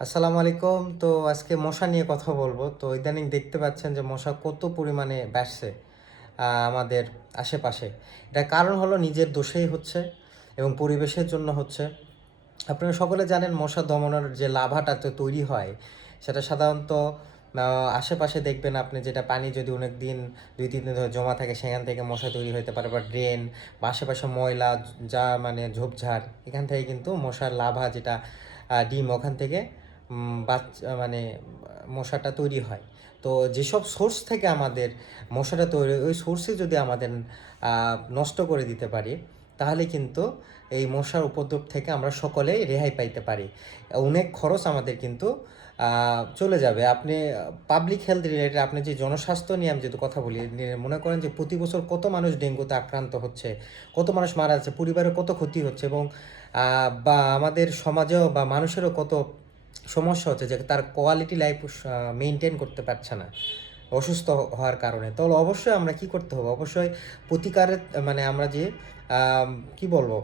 আসসালামু আলাইকুম। তো আজকে মশা নিয়ে কথা বলবো। তো ইদানিং দেখতে পাচ্ছেন যে মশা কত পরিমাণে বাড়ছে আমাদের আশেপাশে। এটার কারণ হলো নিজের দোষেই হচ্ছে এবং পরিবেশের জন্য হচ্ছে। আপনারা সকলে জানেন মশা দমনের যে লাভাটা তৈরি হয় সেটা সাধারণত আশেপাশে দেখবেন আপনি, যেটা পানি যদি অনেক দিন 2-3 দিন ধরে জমা থাকে সেখান থেকে মশা তৈরি হতে পারে, বা ড্রেন বা আশেপাশে ময়লা যা ঝোপঝাড়, এখান থেকে কিন্তু মশার লাভা যেটা ডিম, ওখান থেকে বাচ্চা মশাটা তৈরি হয়। তো যেসব সোর্স থেকে আমাদের মশাটা তৈরি, ওই সোর্সে যদি আমাদের নষ্ট করে দিতে পারি, তাহলে কিন্তু এই মশার উপদ্রব থেকে আমরা সকলেই রেহাই পাইতে পারি। অনেক খরচ আমাদের কিন্তু চলে যাবে। আপনি পাবলিক হেলথ রিলেটেড, আপনি যে জনস্বাস্থ্য নিয়ে আমি যদি কথা বলি, মনে করেন যে প্রতি বছর কত মানুষ ডেঙ্গুতে আক্রান্ত হচ্ছে, কত মানুষ মারা যাচ্ছে, পরিবারের কত ক্ষতি হচ্ছে, এবং বা আমাদের সমাজেও বা মানুষেরও কত সমস্যা হচ্ছে যে তার কোয়ালিটি লাইফ মেনটেন করতে পারছে না অসুস্থ হওয়ার কারণে। তাহলে অবশ্যই আমরা কি করতে হবে? অবশ্যই প্রতিকারের আমরা যে কি বলবো,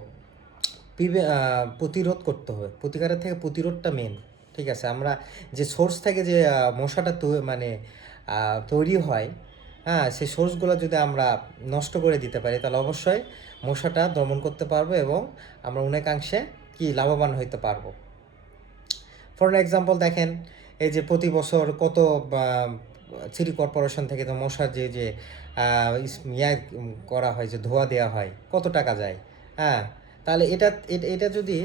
প্রতিরোধ করতে হবে। প্রতিকারের থেকে প্রতিরোধটা মেন। ঠিক আছে, আমরা যে সোর্স থেকে যে মশাটা তৈরি হয়, হ্যাঁ, সেই সোর্সগুলো যদি আমরা নষ্ট করে দিতে পারি, তাহলে অবশ্যই মশাটা দমন করতে পারবো এবং আমরা অনেকাংশে কি লাভবান হইতে পারবো। ফর এক্সাম্পল দেখেন, এই যে প্রতি বছর কত সিটি কর্পোরেশন থেকে তো মশার যে করা হয়, যে ধোয়া দেওয়া হয়, কত টাকা যায়। হ্যাঁ, তাহলে এটা এটা এটা যদি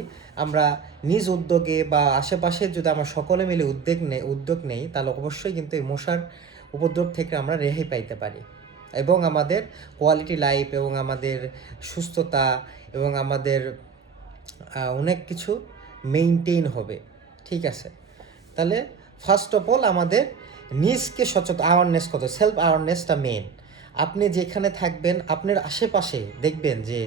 আমরা নিজ উদ্যোগে বা আশেপাশে যদি আমরা সকলে মিলে উদ্যোগ নেই, তাহলে অবশ্যই কিন্তু এই মশার উপদ্রব থেকে আমরা রেহাই পাইতে পারি এবং আমাদের কোয়ালিটি লাইফ এবং আমাদের সুস্থতা এবং আমাদের অনেক কিছু মেইনটেইন হবে। ঠিক আছে, তাহলে ফার্স্ট অফ অল আমাদের নিজকে সচেতন, অ্যাওয়ারনেস, সেলফ অ্যাওয়ারনেসটা মেন। আপনি যেখানে থাকবেন আপনার আশেপাশে দেখবেন যে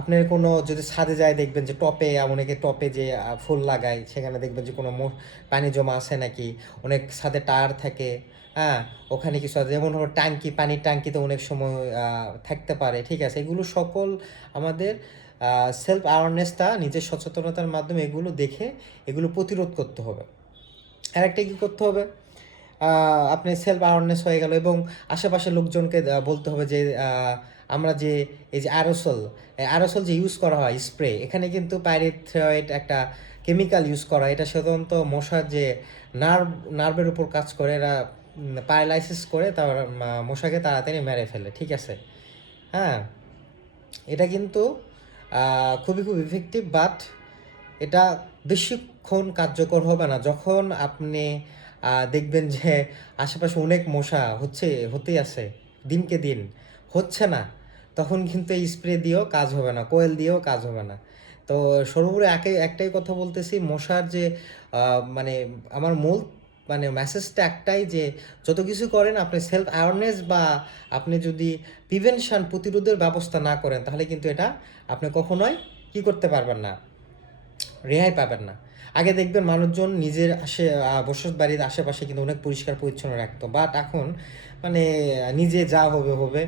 আপনার কোনো, যদি ছাদে যায় দেখবেন যে টপে, অনেকে টপে যে ফুল লাগায়, সেখানে দেখবেন যে কোনো পানি জমা আছে নাকি। অনেক ছাদে টায়ার থাকে, হ্যাঁ, ওখানে কিছু আছে, যেমন হলো ট্যাঙ্কি, পানির ট্যাঙ্কিতে অনেক সময় থাকতে পারে। ঠিক আছে, এগুলো সকল আমাদের সেলফ অ্যাওয়ারনেসটা, নিজের সচেতনতার মাধ্যমে এগুলো দেখে এগুলো প্রতিরোধ করতে হবে। আরেকটা কী করতে হবে, আপনি সেলফ অ্যাওয়ারনেস হয়ে গেল এবং আশেপাশের লোকজনকে বলতে হবে যে আমরা যে এই যে অ্যারোসল যে ইউজ করা হয় স্প্রে, এখানে কিন্তু পাইরেথ্রয়েড একটা কেমিক্যাল ইউজ করা হয়। এটা সাধারণত মশার যে নার্ভের উপর কাজ করে, এরা প্যারালাইসিস করে তার মশাকে তাড়াতাড়ি মেরে ফেলে। ঠিক আছে, হ্যাঁ, এটা কিন্তু খুব ইফেক্টিভ, বাট এটা বেশিক্ষণ কার্যকর হবে না। যখন আপনি দেখবেন যে আশেপাশে অনেক মশা হতেই আছে, দিনকে দিন হচ্ছে না, তখন কিন্তু এই স্প্রে দিয়েও কাজ হবে না, কোয়েল দিয়েও কাজ হবে না। তো সর্বোপরি একটাই কথা বলতেছি, মশার যে মানে আমার মূল মেসেজটা একটাই, যে যত কিছু করেন আপনি সেলফ অ্যাওয়ারনেস বা আপনি যদি প্রতিরোধের ব্যবস্থা না করেন, তাহলে কিন্তু এটা আপনি কখনোই কি করতে পারবেন না, রেহাই পাবেন না। আগে দেখবেন মানুষজন নিজের বসত বাড়ির আশেপাশে কিন্তু অনেক পরিষ্কার পরিচ্ছন্ন রাখতো, বাট এখন নিজে যা হবে হবে,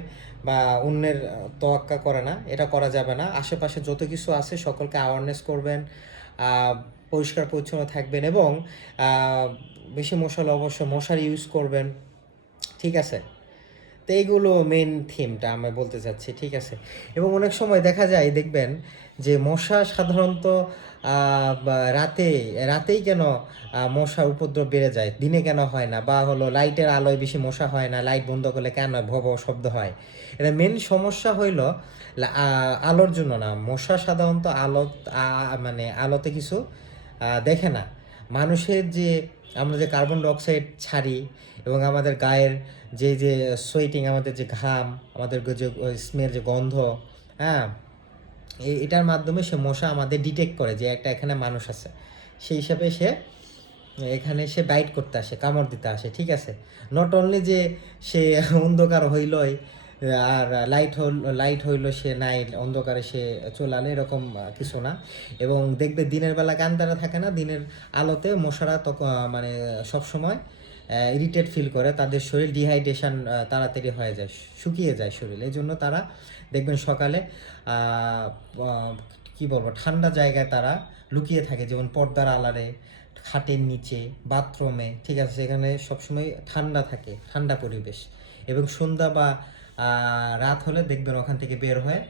বা অন্যের তোয়াক্কা করে না, এটা করা যাবে না। আশেপাশে যত কিছু আছে সকলকে অ্যাওয়ারনেস করবেন, পরিষ্কার পরিচ্ছন্ন থাকবেন এবং বেশি মশারি ইউজ করবেন। ঠিক আছে, তো এইগুলো মেন থিমটা আমি বলতে চাচ্ছি। ঠিক আছে, এবং অনেক সময় দেখা যায় দেখবেন যে মশা সাধারণত রাতেই কেন মশার উপদ্রব বেড়ে যায়, দিনে কেন হয় না, বা হলো লাইটের আলোয় বেশি মশা হয় না, লাইট বন্ধ করলে কেন ভব শব্দ হয়। এটা মেন সমস্যা হইল আলোর জন্য না। মশা সাধারণত আলোতে কিছু দেখে না। মানুষের যে আমরা যে কার্বন ডাইঅক্সাইড ছাড়ি এবং আমাদের গায়ের যে সোয়েটিং, আমাদের যে ঘাম, আমাদের যে স্মেল, যে গন্ধ, হ্যাঁ, এটার মাধ্যমে সে মশা আমাদের ডিটেক্ট করে যে এখানে মানুষ আছে। সেই হিসাবে সে বাইট করতে আসে, কামড় দিতে আসে। ঠিক আছে, নট অনলি যে সে অন্ধকার হইলই আর লাইট হইলো সে নাই, অন্ধকারে সে চলালে, এরকম কিছু না। এবং দেখবে দিনের বেলা কান্তারা থাকে না, দিনের আলোতে মশারা তখন সবসময় ইরিটেট ফিল করে, তাদের শরীর ডিহাইড্রেশন তাড়াতাড়ি হয়ে যায়, শুকিয়ে যায় শরীর। এই জন্য তারা দেখবেন সকালে কি বলবো, ঠান্ডা জায়গায় তারা লুকিয়ে থাকে, যেমন পর্দার আড়ালে, খাটের নিচে, বাথরুমে, ঠিক আছে, সেখানে সবসময় ঠান্ডা থাকে, ঠান্ডা পরিবেশ। এবং সন্ধ্যা বা রাত হলে দেখবেন ওখান থেকে বের হয়ে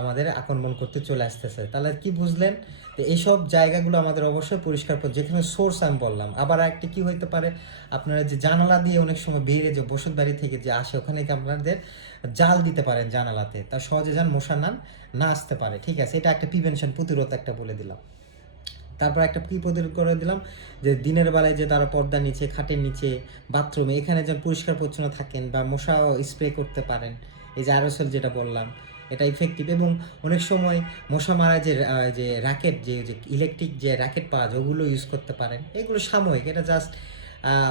আমাদের আক্রমণ করতে চলে আসতেছে। তাহলে কি বুঝলেন? তো এইসব জায়গাগুলো আমাদের অবশ্যই পরিষ্কার করে, যেখানে সোর্স আমি বললাম। আবার একটা কি হইতে পারে, আপনারা যে জানালা দিয়ে অনেক সময় বেরিয়ে যে বসত বাড়ি থেকে যে আসে, ওখানে কি আপনাদের জাল দিতে পারেন জানালাতে, তা সহজে যেন মশা না আসতে পারে, ঠিক আছে। এটা একটা প্রিভেনশন, প্রতিরোধ একটা বলে দিলাম। তারপর একটা কি প্রতিরোধ করে দিলাম, যে দিনের বেলায় যে তারা পর্দার নিচে, খাটের নিচে, বাথরুমে এখানে যেন পরিষ্কার পরিচ্ছন্ন থাকেন, বা মশাও স্প্রে করতে পারেন। এই যে অ্যারোসল যেটা বললাম, এটা ইফেক্টিভ। এবং অনেক সময় মশা মারা যে র্যাকেট, যে ইলেকট্রিক যে র্যাকেট পাওয়া যায়, ওগুলো ইউজ করতে পারেন। এগুলো সাময়িক, এটা জাস্ট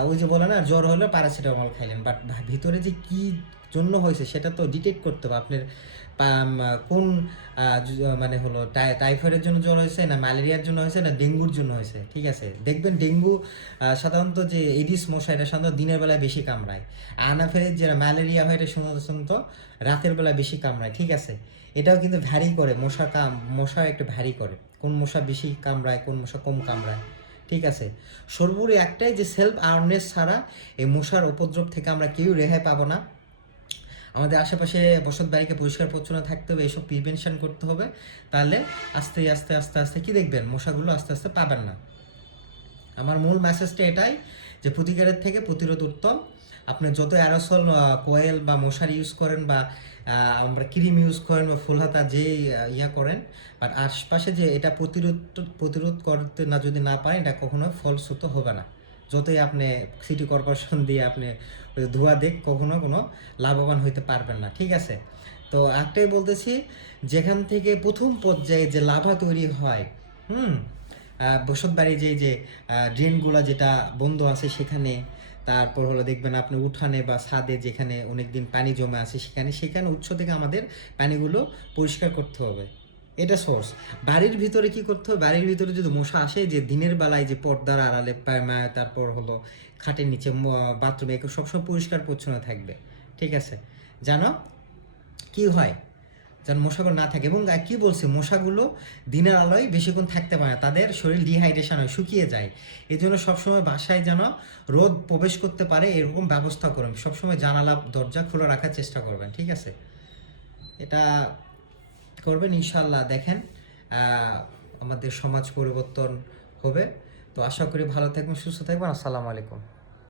ওই যে বলে না, জ্বর হলে প্যারাসিটামল খাইলেন, বাট ভিতরে যে কি জন্য হয়েছে সেটা তো ডিটেক্ট করতে হবে আপনার। কোন মানে হলো টাইফয়েডের জন্য জ্বর হয়েছে, না ম্যালেরিয়ার জন্য হয়েছে, না ডেঙ্গুর জন্য হয়েছে, ঠিক আছে। দেখবেন ডেঙ্গু সাধারণত যে এডিস মশা, এটা সাধারণত দিনের বেলায় বেশি কামড়ায়। আনাফেলের যে ম্যালেরিয়া হয়, এটা সাধারণত রাতের বেলায় বেশি কামড়ায়, ঠিক আছে। এটাও কিন্তু ভ্যারি করে, মশা একটু ভ্যারি করে, কোন মশা বেশি কামড়ায়, কোন মশা কম কামড়ায়, ঠিক আছে। সর্বোপরি একটাই, যে সেলফ অ্যাওয়ারনেস ছাড়া এই মশার উপদ্রব থেকে আমরা কেউ রেহাই পাবো না। আমাদের আশেপাশে বসত বাড়িকে পরিষ্কার পরিচ্ছন্ন থাকতে হবে, এসব প্রিভেনশন করতে হবে। তাহলে আস্তে আস্তে আস্তে আস্তে কি দেখবেন, মশাগুলো আস্তে আস্তে পাবেন না। আমার মূল মেসেজটা এটাই, যে প্রতিকারের থেকে প্রতিরোধ উত্তম। আপনি যত অ্যারোসল, কোয়েল বা মশারি ইউজ করেন, বা আমরা ক্রিম ইউজ করেন, বা ফুল হাতা যে ইয়া করেন, বাট আশপাশে যে এটা প্রতিরোধ করতে যদি না পারেন, এটা কখনো ফলশ্রুত হবে না। যতই আপনি সিটি কর্পোরেশন দিয়ে আপনি ওই ধোয়া দেখ, কখনো কোনো লাভবান হইতে পারবেন না, ঠিক আছে। তো একটাই বলতেছি, যেখান থেকে প্রথম পর্যায়ে যে লাভা তৈরি হয়, বসত বাড়ি যে ড্রেনগুলো যেটা বন্ধ আছে সেখানে, তারপর হলো দেখবেন আপনি উঠানে বা ছাদে যেখানে অনেকদিন পানি জমে আছে, সেখানে উৎস থেকে আমাদের পানিগুলো পরিষ্কার করতে হবে। এটা সোর্স। বাড়ির ভিতরে কি করতে হবে, বাড়ির ভিতরে যদি মশা আসে, যে দিনের বেলায় যে পর্দার আড়ালে, তারপর হলো খাটের নিচে, বাথরুমে, সবসময় পরিষ্কার পরিচ্ছন্ন থাকবে, ঠিক আছে। জানো কি হয়, যেন মশাগুলো না থাকে। এবং কি বলছে, মশাগুলো দিনের আলোয় বেশিক্ষণ থাকতে পারে না, তাদের শরীর ডিহাইড্রেশন হয়, শুকিয়ে যায়। এই জন্য সবসময় বাসায় যেন রোদ প্রবেশ করতে পারে এরকম ব্যবস্থা করুন। সবসময় জানালা দরজা খোলা রাখার চেষ্টা করবেন, ঠিক আছে। এটা করবেন ইনশাল্লাহ, দেখেন আমাদের সমাজ পরিবর্তন হবে। তো আশা করি ভালো থাকবেন, সুস্থ থাকবেন। আসসালামু আলাইকুম।